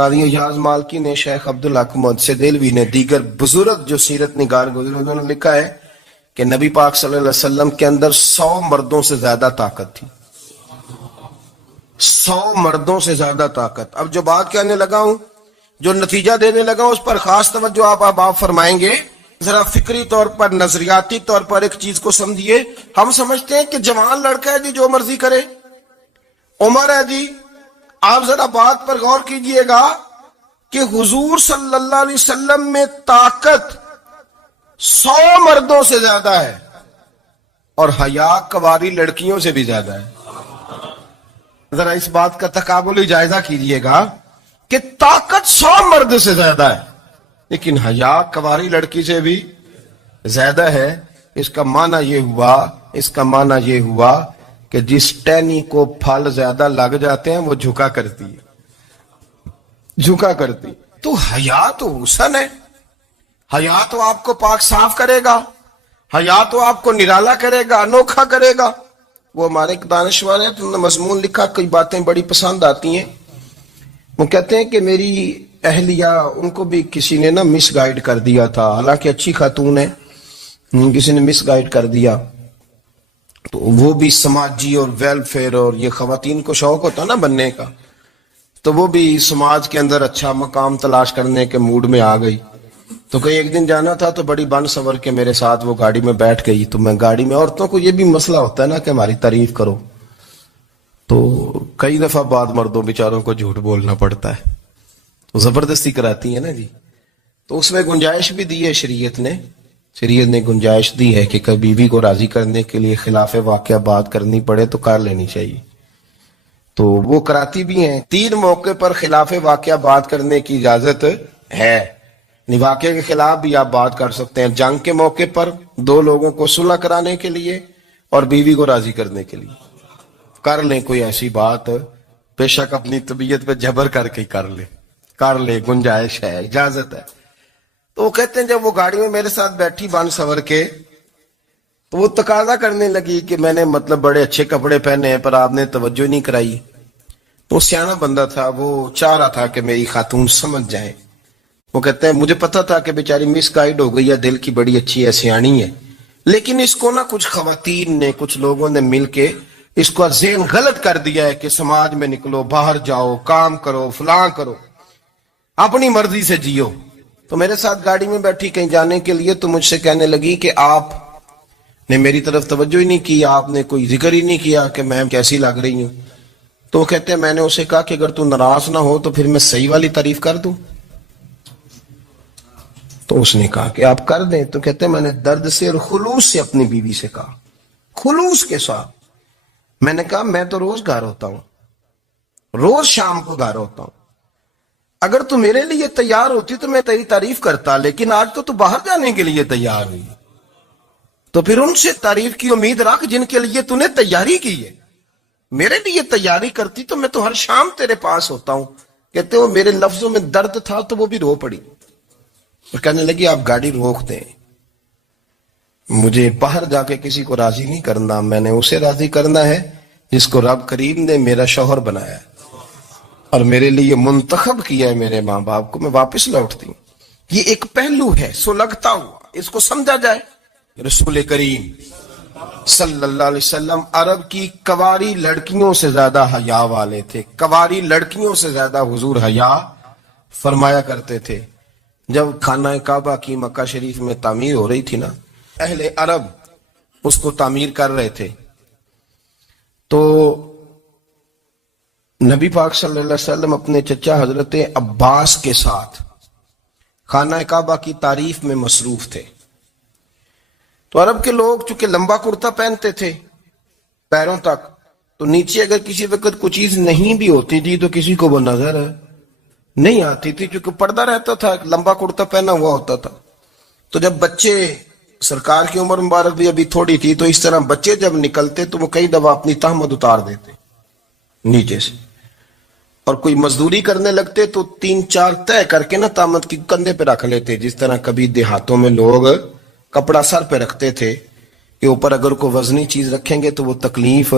قاضی اعجاز مالکی نے، شیخ عبدالحق محدث دہلوی نے، دیگر بزرگ جو سیرت نگار گزرے انہوں نے لکھا ہے کہ نبی پاک صلی اللہ علیہ وسلم کے اندر 100 مردوں سے زیادہ طاقت تھی. 100 مردوں سے زیادہ طاقت. اب جو بات کہنے لگا ہوں، جو نتیجہ دینے لگا ہوں، اس پر خاص توجہ آپ فرمائیں گے. ذرا فکری طور پر، نظریاتی طور پر ایک چیز کو سمجھیے. ہم سمجھتے ہیں کہ جوان لڑکا ہے جی جو مرضی کرے، عمر ہے جی. آپ ذرا بات پر غور کیجئے گا کہ حضور صلی اللہ علیہ وسلم میں طاقت 100 مردوں سے زیادہ ہے اور حیا کواری لڑکیوں سے بھی زیادہ ہے. ذرا اس بات کا تقابلی جائزہ کیجئے گا کہ طاقت 100 مرد سے زیادہ ہے لیکن حیا کواری لڑکی سے بھی زیادہ ہے. اس کا معنی یہ ہوا کہ جس ٹہنی کو پھل زیادہ لگ جاتے ہیں وہ جھکا کرتی ہے. تو حیا تو حسن ہے، حیا تو آپ کو پاک صاف کرے گا، حیا تو آپ کو نرالا کرے گا، انوکھا کرے گا. وہ ہمارے ایک دانشور ہیں، انہوں نے مضمون لکھا، کئی باتیں بڑی پسند آتی ہیں. وہ کہتے ہیں کہ میری اہلیہ، ان کو بھی کسی نے مس گائیڈ کر دیا تھا، حالانکہ اچھی خاتون ہے، کسی نے مس گائیڈ کر دیا. تو وہ بھی سماجی اور ویلفیئر اور یہ خواتین کو شوق ہوتا نا بننے کا، تو وہ بھی سماج کے اندر اچھا مقام تلاش کرنے کے موڈ میں آ گئی. تو کہیں ایک دن جانا تھا تو بڑی بن سور کے میرے ساتھ وہ گاڑی میں بیٹھ گئی. تو میں گاڑی میں، عورتوں کو یہ بھی مسئلہ ہوتا ہے نا کہ ہماری تعریف کرو، تو کئی دفعہ بعد مردوں بیچاروں کو جھوٹ بولنا پڑتا ہے، تو زبردستی کراتی ہے نا جی. تو اس میں گنجائش بھی دی ہے شریعت نے گنجائش دی ہے کہ کبھی بیوی کو راضی کرنے کے لیے خلاف واقعہ بات کرنی پڑے تو کر لینی چاہیے. تو وہ کراتی بھی ہیں. 3 موقع پر خلاف واقعہ بات کرنے کی اجازت ہے. واقعے کے خلاف بھی آپ بات کر سکتے ہیں. جنگ کے موقع پر 2 لوگوں کو صلح کرانے کے لیے اور بیوی کو راضی کرنے کے لیے کر لیں کوئی ایسی بات، بے شک اپنی طبیعت پہ جبر کر کے کر لے، گنجائش ہے، اجازت ہے. تو وہ کہتے ہیں جب وہ گاڑی میں میرے ساتھ بیٹھی بن سور کے، تو وہ تقاضا کرنے لگی کہ میں نے بڑے اچھے کپڑے پہنے ہیں پر آپ نے توجہ نہیں کرائی. تو سیانا بندہ تھا، وہ چاہ رہا تھا کہ میری خاتون سمجھ جائے. وہ کہتے ہیں مجھے پتا تھا کہ بیچاری مس گائیڈ ہو گئی ہے، دل کی بڑی اچھی ہے، سیانی ہے، لیکن اس کو کچھ خواتین نے، کچھ لوگوں نے مل کے اس کو ذہن غلط کر دیا ہے کہ سماج میں نکلو، باہر جاؤ، کام کرو، فلاں کرو، اپنی مرضی سے جیو. تو میرے ساتھ گاڑی میں بیٹھی کہیں جانے کے لیے، تو مجھ سے کہنے لگی کہ آپ نے میری طرف توجہ ہی نہیں کی، آپ نے کوئی ذکر ہی نہیں کیا کہ میں کیسی لگ رہی ہوں. تو وہ کہتے ہیں میں نے اسے کہا کہ اگر تو ناراض نہ ہو تو پھر میں صحیح والی تعریف کر دوں. تو اس نے کہا کہ آپ کر دیں. تو کہتے ہیں میں نے درد سے اور خلوص سے اپنی بیوی سے کہا، خلوص کے ساتھ. میں نے کہا میں تو روز گھر ہوتا ہوں، روز شام کو گھر ہوتا ہوں، اگر تو میرے لیے تیار ہوتی تو میں تیری تعریف کرتا، لیکن آج تو باہر جانے کے لیے تیار ہوئی، تو پھر ان سے تعریف کی امید رکھ جن کے لیے تو نے تیاری کی ہے. میرے لیے تیاری کرتی تو میں تو ہر شام تیرے پاس ہوتا ہوں. کہتے وہ میرے لفظوں میں درد تھا تو وہ بھی رو پڑی اور کہنے لگی آپ گاڑی روک دیں، مجھے باہر جا کے کسی کو راضی نہیں کرنا، میں نے اسے راضی کرنا ہے جس کو رب کریم نے میرا شوہر بنایا ہے اور میرے لیے منتخب کیا ہے میرے ماں باپ کو. میں واپس لوٹتی ہوں. یہ ایک پہلو ہے سلگتا ہوا، اس کو سمجھا جائے. رسول کریم صلی اللہ علیہ وسلم عرب کی کواری لڑکیوں سے زیادہ حیا والے تھے. کواری لڑکیوں سے زیادہ حضور حیا فرمایا کرتے تھے. جب خانہ کعبہ کی مکہ شریف میں تعمیر ہو رہی تھی نا، اہل عرب اس کو تعمیر کر رہے تھے، تو نبی پاک صلی اللہ علیہ وسلم اپنے چچا حضرت عباس کے ساتھ خانہ کعبہ کی تعریف میں مصروف تھے. تو عرب کے لوگ چونکہ لمبا کرتا پہنتے تھے پیروں تک، تو نیچے اگر کسی وقت کوئی چیز نہیں بھی ہوتی تھی تو کسی کو وہ نظر نہیں آتی تھی، چونکہ پردہ رہتا تھا، لمبا کرتا پہنا ہوا ہوتا تھا. تو جب بچے، سرکار کی عمر مبارک بھی ابھی تھوڑی تھی، تو اس طرح بچے جب نکلتے تو وہ کئی دفعہ اپنی تہمت اتار دیتے نیچے سے، اور کوئی مزدوری کرنے لگتے تو 3-4 طے کر کے تہمت کی کندھے پہ رکھ لیتے. جس طرح کبھی دیہاتوں میں لوگ کپڑا سر پہ رکھتے تھے کہ اوپر اگر کوئی وزنی چیز رکھیں گے تو وہ تکلیف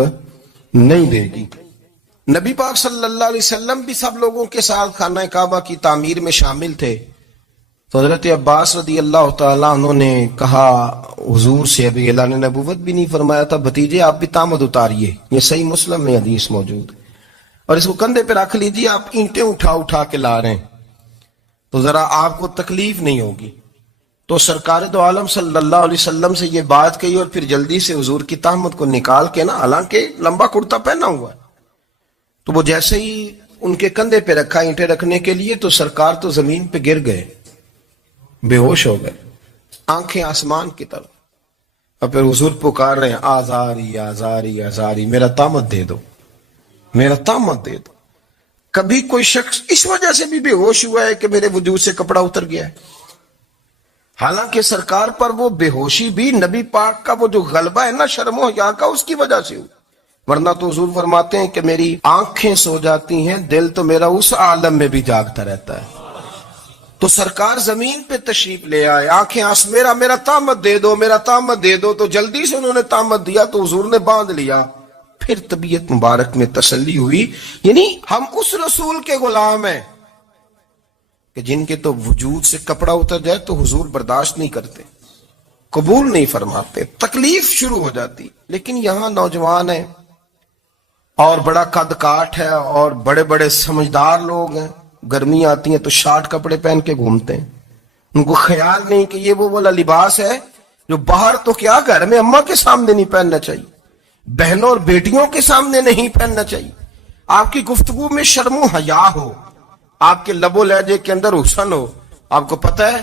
نہیں دے گی. نبی پاک صلی اللہ علیہ وسلم بھی سب لوگوں کے ساتھ خانہ کعبہ کی تعمیر میں شامل تھے. تو حضرت عباس رضی اللہ تعالیٰ عنہ نے کہا حضور سے، ابھی اللہ نے نبوت بھی نہیں فرمایا تھا، بھتیجے آپ بھی تامد اتاریے. یہ صحیح مسلم میں حدیث موجود ہے. اور اس کو کندھے پہ رکھ لیجیے، آپ اینٹیں اٹھا کے لا رہے ہیں تو ذرا آپ کو تکلیف نہیں ہوگی. تو سرکار دو عالم صلی اللہ علیہ وسلم سے یہ بات کہی اور پھر جلدی سے حضور کی تہمت کو نکال کے نا، حالانکہ لمبا کرتا پہنا ہوا ہے، تو وہ جیسے ہی ان کے کندھے پہ رکھا اینٹیں رکھنے کے لیے تو سرکار تو زمین پہ گر گئے، بے ہوش ہو گئے، آنکھیں آسمان کی طرف. اور پھر حضور پکار رہے ہیں آزاری آزاری آزاری، میرا تامت دے دو، میرا تامت دے دو. کبھی کوئی شخص اس وجہ سے بھی بے ہوش ہوا ہے کہ میرے وجود سے کپڑا اتر گیا ہے؟ حالانکہ سرکار پر وہ بے ہوشی بھی نبی پاک کا وہ جو غلبہ ہے نا شرم و حیا کا، اس کی وجہ سے ہوئی. ورنہ تو حضور فرماتے ہیں کہ میری آنکھیں سو جاتی ہیں، دل تو میرا اس عالم میں بھی جاگتا رہتا ہے. تو سرکار زمین پہ تشریف لے آئے، آنکھیں میرا تامت دے دو، میرا تامت دے دو. تو جلدی سے انہوں نے تامت دیا تو حضور نے باندھ لیا. پھر طبیعت مبارک میں تسلی ہوئی. یعنی ہم اس رسول کے غلام ہیں کہ جن کے تو وجود سے کپڑا اتر جائے تو حضور برداشت نہیں کرتے، قبول نہیں فرماتے، تکلیف شروع ہو جاتی. لیکن یہاں نوجوان ہیں اور بڑا قد کاٹ ہے اور بڑے بڑے سمجھدار لوگ ہیں، گرمی آتی ہیں تو شارٹ کپڑے پہن کے گھومتے ہیں. ان کو خیال نہیں کہ یہ وہ والا لباس ہے جو باہر تو کیا گھر میں اماں کے سامنے نہیں پہننا چاہیے، بہنوں اور بیٹیوں کے سامنے نہیں پہننا چاہیے. آپ کی گفتگو میں شرم و حیا ہو، آپ کے لب و لہجے کے اندر حسن ہو. آپ کو پتہ ہے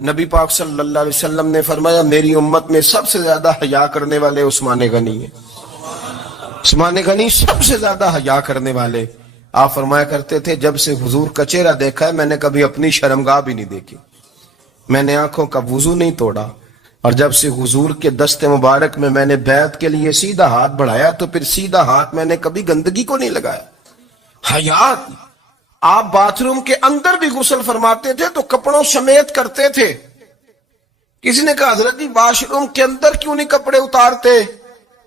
نبی پاک صلی اللہ علیہ وسلم نے فرمایا میری امت میں سب سے زیادہ حیا کرنے والے عثمان غنی ہیں. عثمان غنی سب سے زیادہ حیا کرنے والے. آپ فرمایا کرتے تھے جب سے حضور کا چہرہ دیکھا ہے میں نے کبھی اپنی شرمگاہ بھی نہیں دیکھی، میں نے آنکھوں کا وضو نہیں توڑا، اور جب سے حضور کے دست مبارک میں نے بیعت کے لیے سیدھا ہاتھ بڑھایا تو پھر سیدھا ہاتھ میں نے کبھی گندگی کو نہیں لگایا. حیات. آپ باتھ روم کے اندر بھی غسل فرماتے تھے تو کپڑوں سمیت کرتے تھے. کسی نے کہا حضرت جی واش روم کے اندر کیوں نہیں کپڑے اتارتے؟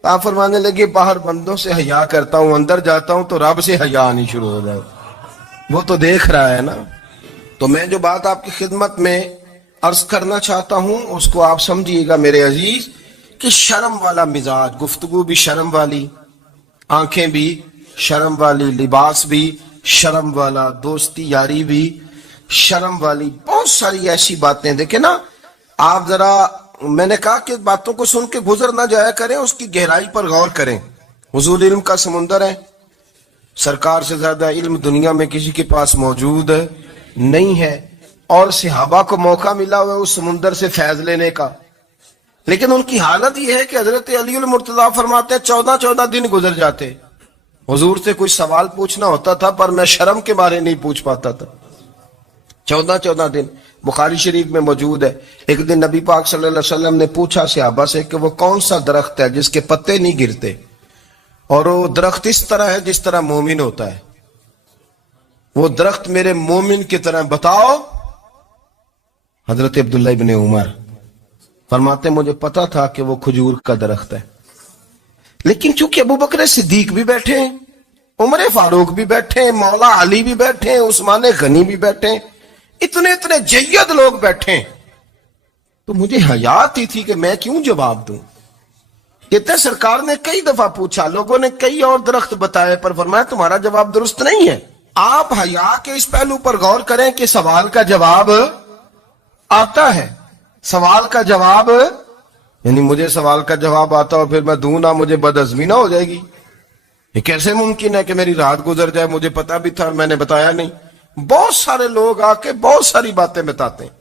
آپ فرمانے لگے باہر بندوں سے حیا کرتا ہوں، اندر جاتا ہوں تو رب سے حیا آنی شروع ہو جائے، وہ تو دیکھ رہا ہے نا. تو میں جو بات آپ کی خدمت میں عرض کرنا چاہتا ہوں اس کو آپ سمجھیے گا میرے عزیز، کہ شرم والا مزاج، گفتگو بھی شرم والی، آنکھیں بھی شرم والی، لباس بھی شرم والا، دوستی یاری بھی شرم والی، بہت ساری ایسی باتیں. دیکھیں نا آپ ذرا، میں نے کہا کہ باتوں کو سن کے گزر نہ جایا کریں، اس کی گہرائی پر غور کریں. حضور علم کا سمندر ہے، سرکار سے زیادہ علم دنیا میں کسی کے پاس موجود نہیں ہے، اور صحابہ کو موقع ملا ہوا ہے اس سمندر سے فیض لینے کا. لیکن ان کی حالت یہ ہے کہ حضرت علی المرتضیٰ فرماتے ہیں 14 دن گزر جاتے، حضور سے کوئی سوال پوچھنا ہوتا تھا پر میں شرم کے بارے نہیں پوچھ پاتا تھا. 14 دن بخاری شریف میں موجود ہے. ایک دن نبی پاک صلی اللہ علیہ وسلم نے پوچھا صحابہ سے کہ وہ کون سا درخت ہے جس کے پتے نہیں گرتے، اور وہ درخت اس طرح ہے جس طرح مومن ہوتا ہے، وہ درخت میرے مومن کی طرح بتاؤ. حضرت عبداللہ ابن عمر فرماتے مجھے پتا تھا کہ وہ کھجور کا درخت ہے، لیکن چونکہ ابو بکر صدیق بھی بیٹھے ہیں، عمر فاروق بھی بیٹھے ہیں، مولا علی بھی بیٹھے ہیں، عثمان غنی بھی بیٹھے ہیں، اتنے جید لوگ بیٹھے ہیں، تو مجھے حیا آتی تھی کہ میں کیوں جواب دوں. کہتے ہیں سرکار نے کئی دفعہ پوچھا، لوگوں نے کئی اور درخت بتائے پر فرمایا تمہارا جواب درست نہیں ہے. آپ حیا کے اس پہلو پر غور کریں کہ سوال کا جواب آتا ہے، سوال کا جواب، یعنی مجھے سوال کا جواب آتا ہو پھر میں دوں نہ، مجھے بدعزمی نہ ہو جائے گی. یہ کیسے ممکن ہے کہ میری رات گزر جائے، مجھے پتا بھی تھا اور میں نے بتایا نہیں. بہت سارے لوگ آ کے بہت ساری باتیں بتاتے ہیں،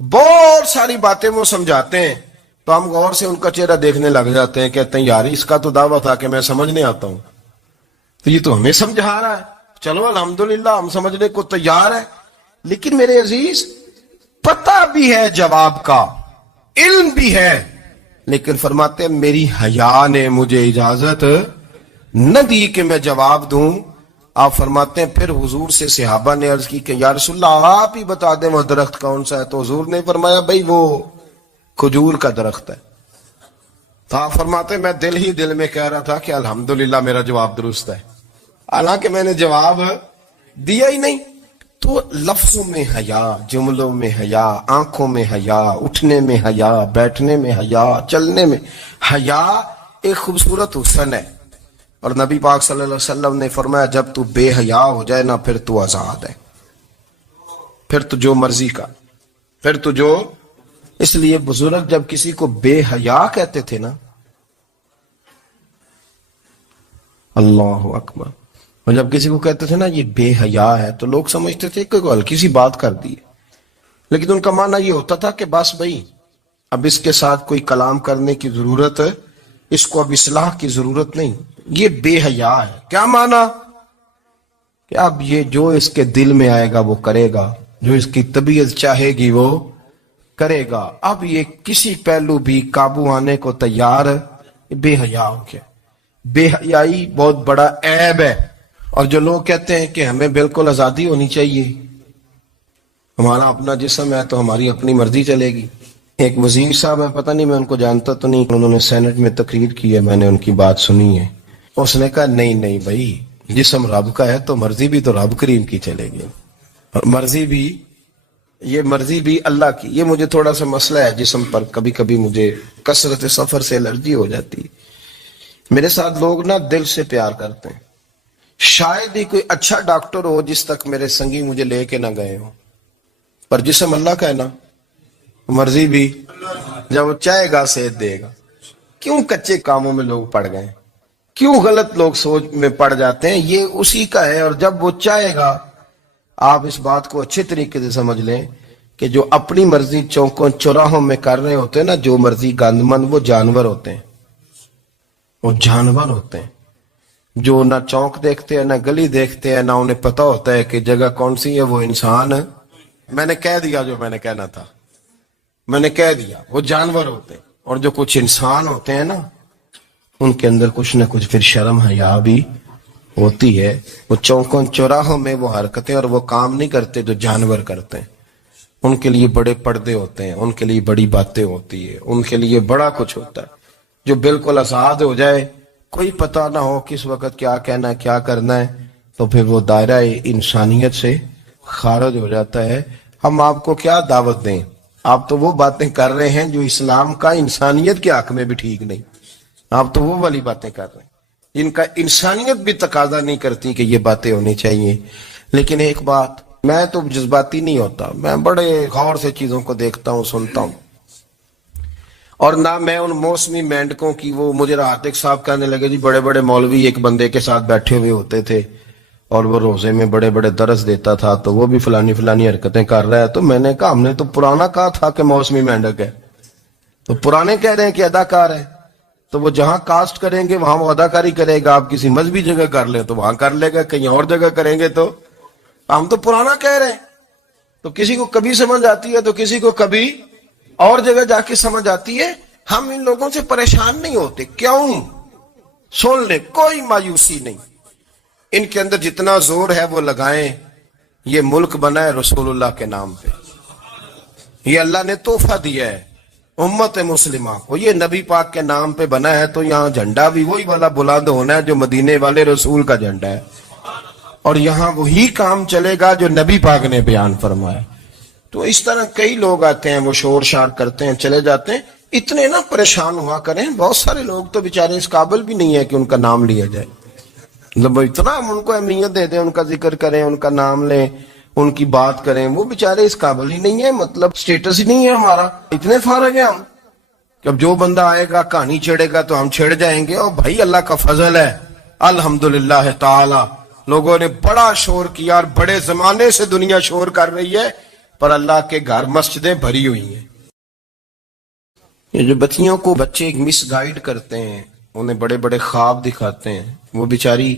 بہت ساری باتیں وہ سمجھاتے ہیں، تو ہم غور سے ان کا چہرہ دیکھنے لگ جاتے ہیں، کہتے ہیں یار اس کا تو دعویٰ تھا کہ میں سمجھنے آتا ہوں، تو یہ تو ہمیں سمجھا رہا ہے، چلو الحمدللہ ہم سمجھنے کو تیار ہے. لیکن میرے عزیز پتہ بھی ہے جواب کا، علم بھی ہے، لیکن فرماتے ہیں میری حیا نے مجھے اجازت نہ دی کہ میں جواب دوں. آپ فرماتے ہیں پھر حضور سے صحابہ نے عرض کی کہ یا رسول اللہ آپ ہی بتا دیں وہ درخت کون سا ہے. تو حضور نے فرمایا بھئی وہ کھجور کا درخت ہے. تو آپ فرماتے ہیں میں دل ہی دل میں کہہ رہا تھا کہ الحمدللہ میرا جواب درست ہے. حالانکہ میں نے جواب دیا ہی نہیں. تو لفظوں میں حیا، جملوں میں حیا، آنکھوں میں حیا، اٹھنے میں حیا، بیٹھنے میں حیا، چلنے میں حیا ایک خوبصورت حسن ہے. اور نبی پاک صلی اللہ علیہ وسلم نے فرمایا جب تو بے حیا ہو جائے نا پھر تو آزاد ہے، پھر تو جو مرضی کا، پھر تو جو. اس لیے بزرگ جب کسی کو بے حیا کہتے تھے نا، اللہ اکبر، اور جب کسی کو کہتے تھے نا یہ بے حیا ہے تو لوگ سمجھتے تھے کہ کوئی ہلکی سی بات کر دی ہے، لیکن ان کا معنی یہ ہوتا تھا کہ بس بھائی اب اس کے ساتھ کوئی کلام کرنے کی ضرورت ہے، اس کو اب اصلاح کی ضرورت نہیں، یہ بے حیا ہے. کیا معنی؟ کہ اب یہ جو اس کے دل میں آئے گا وہ کرے گا، جو اس کی طبیعت چاہے گی وہ کرے گا، اب یہ کسی پہلو بھی قابو آنے کو تیار ہے، بے حیا ہو گیا. بے حیائی بہت بڑا عیب ہے. اور جو لوگ کہتے ہیں کہ ہمیں بالکل آزادی ہونی چاہیے، ہمارا اپنا جسم ہے تو ہماری اپنی مرضی چلے گی. ایک وزیر صاحب ہے، پتہ نہیں میں ان کو جانتا تو نہیں، انہوں نے سینٹ میں تقریر کی ہے، میں نے ان کی بات سنی ہے. اس نے کہا نہیں نہیں بھائی، جسم رب کا ہے تو مرضی بھی تو رب کریم کی چلے گی، اور مرضی بھی یہ مرضی بھی اللہ کی. یہ مجھے تھوڑا سا مسئلہ ہے جسم پر، کبھی کبھی مجھے کثرت سفر سے الرجی ہو جاتی ہے. میرے ساتھ لوگ نا دل سے پیار کرتے ہیں، شاید ہی کوئی اچھا ڈاکٹر ہو جس تک میرے سنگی مجھے لے کے نہ گئے ہو، پر جسم اللہ کا ہے نا، مرضی بھی جب وہ چاہے گا صحت دے گا. کیوں کچے کاموں میں لوگ پڑ گئے، کیوں غلط لوگ سوچ میں پڑ جاتے ہیں؟ یہ اسی کا ہے. اور جب وہ چاہے گا، آپ اس بات کو اچھے طریقے سے سمجھ لیں کہ جو اپنی مرضی چوکوں چوراہوں میں کر رہے ہوتے ہیں نا، جو مرضی گندمند، وہ جانور ہوتے ہیں، وہ جانور ہوتے ہیں جو نہ چوک دیکھتے ہیں نہ گلی دیکھتے ہیں، نہ انہیں پتہ ہوتا ہے کہ جگہ کون سی ہے. وہ انسان، میں نے کہہ دیا جو میں نے کہنا تھا، میں نے کہہ دیا، وہ جانور ہوتے ہیں. اور جو کچھ انسان ہوتے ہیں نا، ان کے اندر کچھ نہ کچھ پھر شرم حیا بھی ہوتی ہے. وہ چوکوں چوراہوں میں وہ حرکتیں اور وہ کام نہیں کرتے جو جانور کرتے ہیں. ان کے لیے بڑے پردے ہوتے ہیں، ان کے لیے بڑی باتیں ہوتی ہے، ان کے لیے بڑا کچھ ہوتا ہے. جو بالکل آزاد ہو جائے، کوئی پتہ نہ ہو کس وقت کیا کہنا ہے کیا کرنا ہے، تو پھر وہ دائرہ انسانیت سے خارج ہو جاتا ہے. ہم آپ کو کیا دعوت دیں؟ آپ تو وہ باتیں کر رہے ہیں جو اسلام کا انسانیت کے حق میں بھی ٹھیک نہیں. آپ تو وہ والی باتیں کر رہے ہیں جن کا انسانیت بھی تقاضا نہیں کرتی کہ یہ باتیں ہونی چاہیے. لیکن ایک بات، میں تو جذباتی نہیں ہوتا، میں بڑے غور سے چیزوں کو دیکھتا ہوں، سنتا ہوں. اور نہ میں ان موسمی مینڈکوں کی، وہ مجھے عاطق صاحب کہنے لگے جی بڑے بڑے مولوی ایک بندے کے ساتھ بیٹھے ہوئے ہوتے تھے اور وہ روزے میں بڑے بڑے درس دیتا تھا تو وہ بھی فلانی فلانی حرکتیں کر رہا ہے. تو میں نے کہا ہم نے تو پرانا کہا تھا کہ موسمی مینڈک ہے، تو پرانے کہہ رہے ہیں کہ اداکار ہے، تو وہ جہاں کاسٹ کریں گے وہاں وہ اداکاری کرے گا. آپ کسی مذہبی جگہ کر لیں تو وہاں کر لے گا، کہیں اور جگہ کریں گے تو ہم تو پرانا کہہ رہے ہیں. تو کسی کو کبھی سمجھ آتی ہے تو کسی کو کبھی اور جگہ جا کے سمجھ آتی ہے. ہم ان لوگوں سے پریشان نہیں ہوتے. کیوں؟ سن لیں، کوئی مایوسی نہیں. ان کے اندر جتنا زور ہے وہ لگائیں. یہ ملک بنا ہے رسول اللہ کے نام پہ، یہ اللہ نے تحفہ دیا ہے امت مسلمہ کو، یہ نبی پاک کے نام پہ بنا ہے. تو یہاں جھنڈا بھی وہی والا بلند ہونا ہے جو مدینے والے رسول کا جھنڈا ہے، اور یہاں وہی کام چلے گا جو نبی پاک نے بیان فرمایا. تو اس طرح کئی لوگ آتے ہیں، وہ شور شار کرتے ہیں، چلے جاتے ہیں. اتنے نہ پریشان ہوا کریں. بہت سارے لوگ تو بیچارے اس قابل بھی نہیں ہے کہ ان کا نام لیا جائے. مطلب اتنا ہم ان کو اہمیت دے دیں، ان کا ذکر کریں، ان کا نام لیں، ان کی بات کریں، وہ بیچارے اس قابل ہی نہیں ہے. مطلب سٹیٹس ہی نہیں ہے ہمارا. اتنے فارغ ہیں ہم کہ اب جو بندہ آئے گا کہانی چھیڑے گا تو ہم چھیڑ جائیں گے. اور بھائی اللہ کا فضل ہے الحمدللہ تعالی، لوگوں نے بڑا شور کیا اور بڑے زمانے سے دنیا شور کر رہی ہے، پر اللہ کے گھر مسجدیں بھری ہوئی ہیں. یہ جو بچیوں کو بچے مس گائیڈ کرتے ہیں، انہیں بڑے بڑے خواب دکھاتے ہیں، وہ بیچاری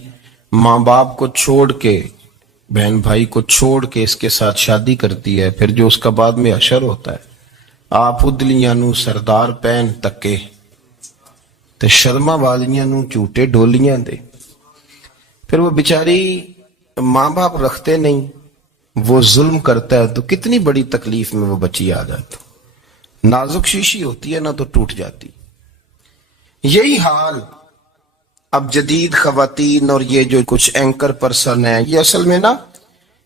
ماں باپ کو چھوڑ کے، بہن بھائی کو چھوڑ کے اس کے ساتھ شادی کرتی ہے. پھر جو اس کا بعد میں حشر ہوتا ہے، آپ ادلیاں نو سردار پہن تکے تے شرما والیاں نو جھوٹے ڈولیاں دے. پھر وہ بیچاری ماں باپ رکھتے نہیں، وہ ظلم کرتا ہے تو کتنی بڑی تکلیف میں وہ بچی آ جاتی. نازک شیشی ہوتی ہے نا تو ٹوٹ جاتی. یہی حال اب جدید خواتین اور یہ جو کچھ اینکر پرسن ہیں، یہ اصل میں نا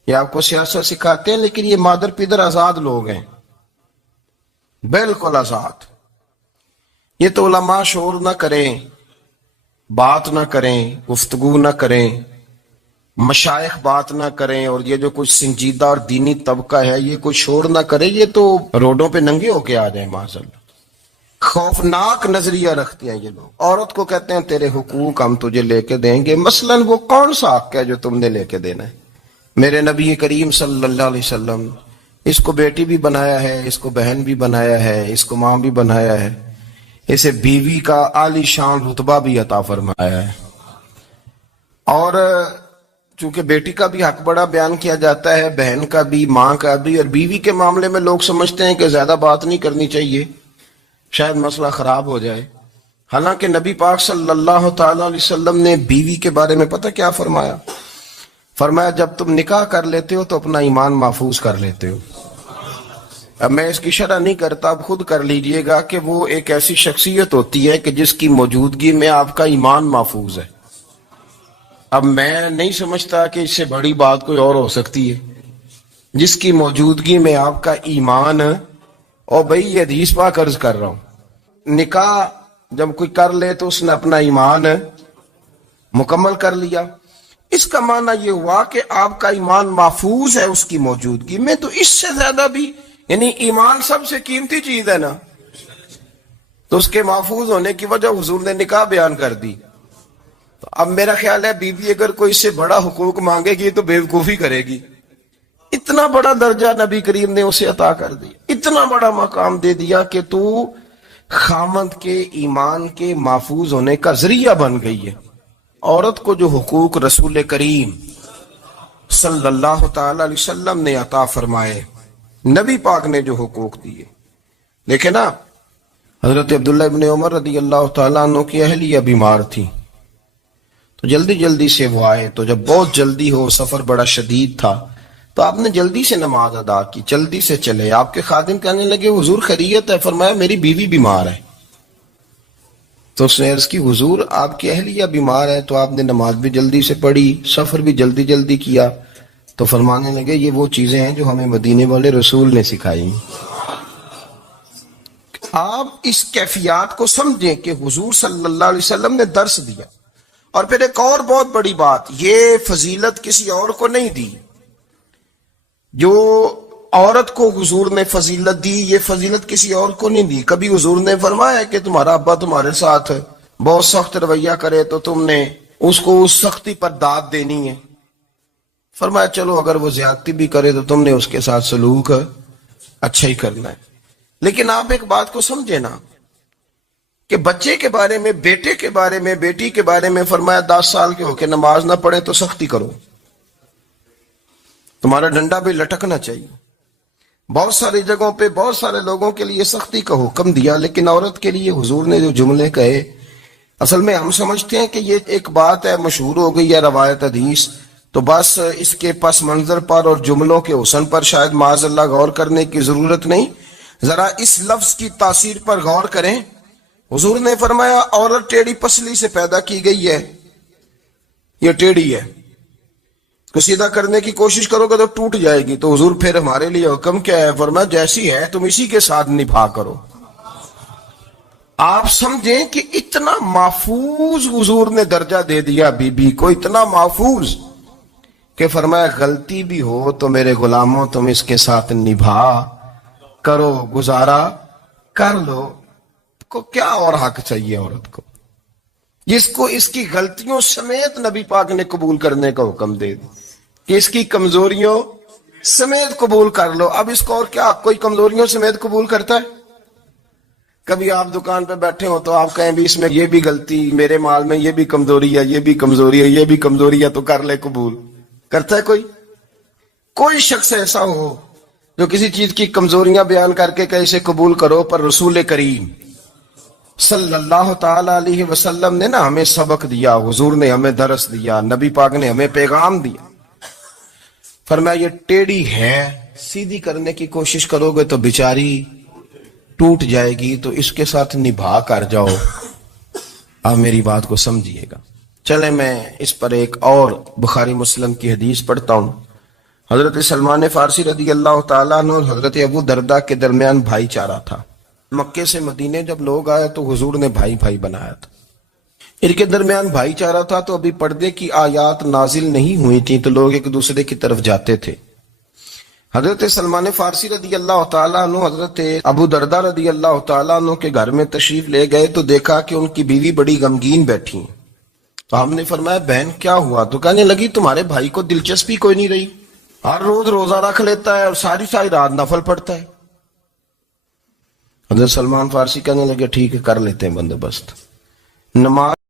یہ آپ کو سیاست سکھاتے ہیں، لیکن یہ مادر پیدر آزاد لوگ ہیں، بالکل آزاد۔ یہ تو علماء شور نہ کریں، بات نہ کریں، گفتگو نہ کریں، مشائخ بات نہ کریں، اور یہ جو کچھ سنجیدہ اور دینی طبقہ ہے یہ کوئی شور نہ کرے، یہ تو روڈوں پہ ننگے ہو کے آ جائیں معاذ اللہ۔ خوفناک نظریہ رکھتے ہیں یہ لوگ۔ عورت کو کہتے ہیں تیرے حقوق ہم تجھے لے کے دیں گے، مثلا وہ کون سا حق ہے جو تم نے لے کے دینا ہے؟ میرے نبی کریم صلی اللہ علیہ وسلم اس کو بیٹی بھی بنایا ہے، اس کو بہن بھی بنایا ہے، اس کو ماں بھی بنایا ہے، اسے بیوی کا عالی شان رتبہ بھی عطا فرمایا ہے۔ اور چونکہ بیٹی کا بھی حق بڑا بیان کیا جاتا ہے، بہن کا بھی، ماں کا بھی، اور بیوی کے معاملے میں لوگ سمجھتے ہیں کہ زیادہ بات نہیں کرنی چاہیے، شاید مسئلہ خراب ہو جائے۔ حالانکہ نبی پاک صلی اللہ تعالی علیہ وسلم نے بیوی کے بارے میں پتہ کیا فرمایا؟ فرمایا جب تم نکاح کر لیتے ہو تو اپنا ایمان محفوظ کر لیتے ہو۔ اب میں اس کی شرح نہیں کرتا، اب خود کر لیجئے گا کہ وہ ایک ایسی شخصیت ہوتی ہے کہ جس کی موجودگی میں آپ کا ایمان محفوظ ہے۔ اب میں نہیں سمجھتا کہ اس سے بڑی بات کوئی اور ہو سکتی ہے، جس کی موجودگی میں آپ کا ایمان، اور بھئی یہ حدیث پاک عرض کر رہا ہوں، نکاح جب کوئی کر لے تو اس نے اپنا ایمان مکمل کر لیا۔ اس کا معنی یہ ہوا کہ آپ کا ایمان محفوظ ہے اس کی موجودگی میں، تو اس سے زیادہ بھی، یعنی ایمان سب سے قیمتی چیز ہے نا، تو اس کے محفوظ ہونے کی وجہ حضور نے نکاح بیان کر دی۔ تو اب میرا خیال ہے بیوی اگر کوئی اس سے بڑا حقوق مانگے گی تو بیوقوفی کرے گی۔ اتنا بڑا درجہ نبی کریم نے اسے عطا کر دیا، اتنا بڑا مقام دے دیا کہ تو خامند کے ایمان کے محفوظ ہونے کا ذریعہ بن گئی ہے۔ عورت کو جو حقوق رسول کریم صلی اللہ تعالی علیہ وسلم نے عطا فرمائے، نبی پاک نے جو حقوق دیے، دیکھیں نا، حضرت عبداللہ ابن عمر رضی اللہ تعالیٰ عنہ کی اہلیہ بیمار تھی، تو جلدی جلدی سے وہ آئے، تو جب بہت جلدی ہو، سفر بڑا شدید تھا، تو آپ نے جلدی سے نماز ادا کی، جلدی سے چلے۔ آپ کے خادم کہنے لگے حضور خیریت ہے؟ فرمایا میری بیوی بیمار ہے۔ تو اس نے عرض کی حضور آپ کی اہلیہ بیمار ہے، تو آپ نے نماز بھی جلدی سے پڑھی، سفر بھی جلدی جلدی کیا۔ تو فرمانے لگے یہ وہ چیزیں ہیں جو ہمیں مدینے والے رسول نے سکھائی۔ آپ اس کیفیات کو سمجھیں کہ حضور صلی اللہ علیہ وسلم نے درس دیا۔ اور پھر ایک اور بہت بڑی بات، یہ فضیلت کسی اور کو نہیں دی، جو عورت کو حضور نے فضیلت دی، یہ فضیلت کسی اور کو نہیں دی۔ کبھی حضور نے فرمایا کہ تمہارا ابا تمہارے ساتھ بہت سخت رویہ کرے تو تم نے اس کو اس سختی پر داد دینی ہے؟ فرمایا چلو اگر وہ زیادتی بھی کرے تو تم نے اس کے ساتھ سلوک اچھا ہی کرنا ہے۔ لیکن آپ ایک بات کو سمجھے نا کہ بچے کے بارے میں، بیٹے کے بارے میں، بیٹی کے بارے میں فرمایا 10 سال کے ہو کے نماز نہ پڑھے تو سختی کرو، تمہارا ڈنڈا بھی لٹکنا چاہیے۔ بہت ساری جگہوں پہ بہت سارے لوگوں کے لیے سختی کا حکم دیا، لیکن عورت کے لیے حضور نے جو جملے کہے، اصل میں ہم سمجھتے ہیں کہ یہ ایک بات ہے، مشہور ہو گئی ہے روایت حدیث، تو بس اس کے پس منظر پر اور جملوں کے حسن پر شاید معاذ اللہ غور کرنے کی ضرورت نہیں۔ ذرا اس لفظ کی تاثیر پر غور کریں۔ حضور نے فرمایا عورت ٹیڑھی پسلی سے پیدا کی گئی ہے، یہ ٹیڑھی ہے، کو سیدھا کرنے کی کوشش کرو گے تو ٹوٹ جائے گی۔ تو حضور پھر ہمارے لیے حکم کیا ہے؟ فرمایا جیسی ہے تم اسی کے ساتھ نبھا کرو۔ آپ سمجھیں کہ اتنا محفوظ حضور نے درجہ دے دیا بی بی کو، اتنا محفوظ کہ فرمایا غلطی بھی ہو تو میرے غلاموں تم اس کے ساتھ نبھا کرو، گزارا کر لو۔ کو کیا اور حق چاہیے عورت کو، جس کو اس کی غلطیوں سمیت نبی پاک نے قبول کرنے کا حکم دے دی کہ اس کی کمزوریوں سمیت قبول کر لو۔ اب اس کو اور کیا کوئی کمزوریوں سمیت قبول کرتا ہے؟ کبھی آپ دکان پہ بیٹھے ہو تو آپ کہیں بھی اس میں یہ بھی غلطی، میرے مال میں یہ بھی کمزوری ہے، یہ بھی کمزوری ہے، یہ بھی کمزوری ہے، تو کر لے قبول۔ کرتا ہے کوئی شخص ایسا ہو جو کسی چیز کی کمزوریاں بیان کر کے کہ اسے قبول کرو؟ پر رسول کریم صلی اللہ تعالی علیہ وسلم نے نا ہمیں سبق دیا، حضور نے ہمیں درس دیا، نبی پاک نے ہمیں پیغام دیا۔ فرمایا یہ ٹیڑھی ہے، سیدھی کرنے کی کوشش کرو گے تو بیچاری ٹوٹ جائے گی، تو اس کے ساتھ نبھا کر جاؤ۔ آپ میری بات کو سمجھیے گا۔ چلے میں اس پر ایک اور بخاری مسلم کی حدیث پڑھتا ہوں۔ حضرت سلمان فارسی رضی اللہ تعالیٰ عنہ اور حضرت ابو دردہ کے درمیان بھائی چارہ تھا۔ مکے سے مدینے جب لوگ آئے تو حضور نے بھائی بھائی بنایا تھا، ان کے درمیان بھائی چارہ تھا، تو ابھی پردے کی آیات نازل نہیں ہوئی تھیں تو لوگ ایک دوسرے کی طرف جاتے تھے۔ حضرت سلمان فارسی رضی اللہ تعالیٰ عنہ حضرت ابو دردہ رضی اللہ تعالیٰ عنہ کے گھر میں تشریف لے گئے تو دیکھا کہ ان کی بیوی بڑی غمگین بیٹھی ہیں۔ تو ہم نے فرمایا بہن کیا ہوا؟ تو کہنے لگی تمہارے بھائی کو دلچسپی کوئی نہیں رہی، ہر روز روزہ رکھ لیتا ہے اور ساری ساری رات نفل پڑھتا ہے۔ حضرت سلمان فارسی کہنے لگے ٹھیک ہے کر لیتے ہیں بندوبست۔ نماز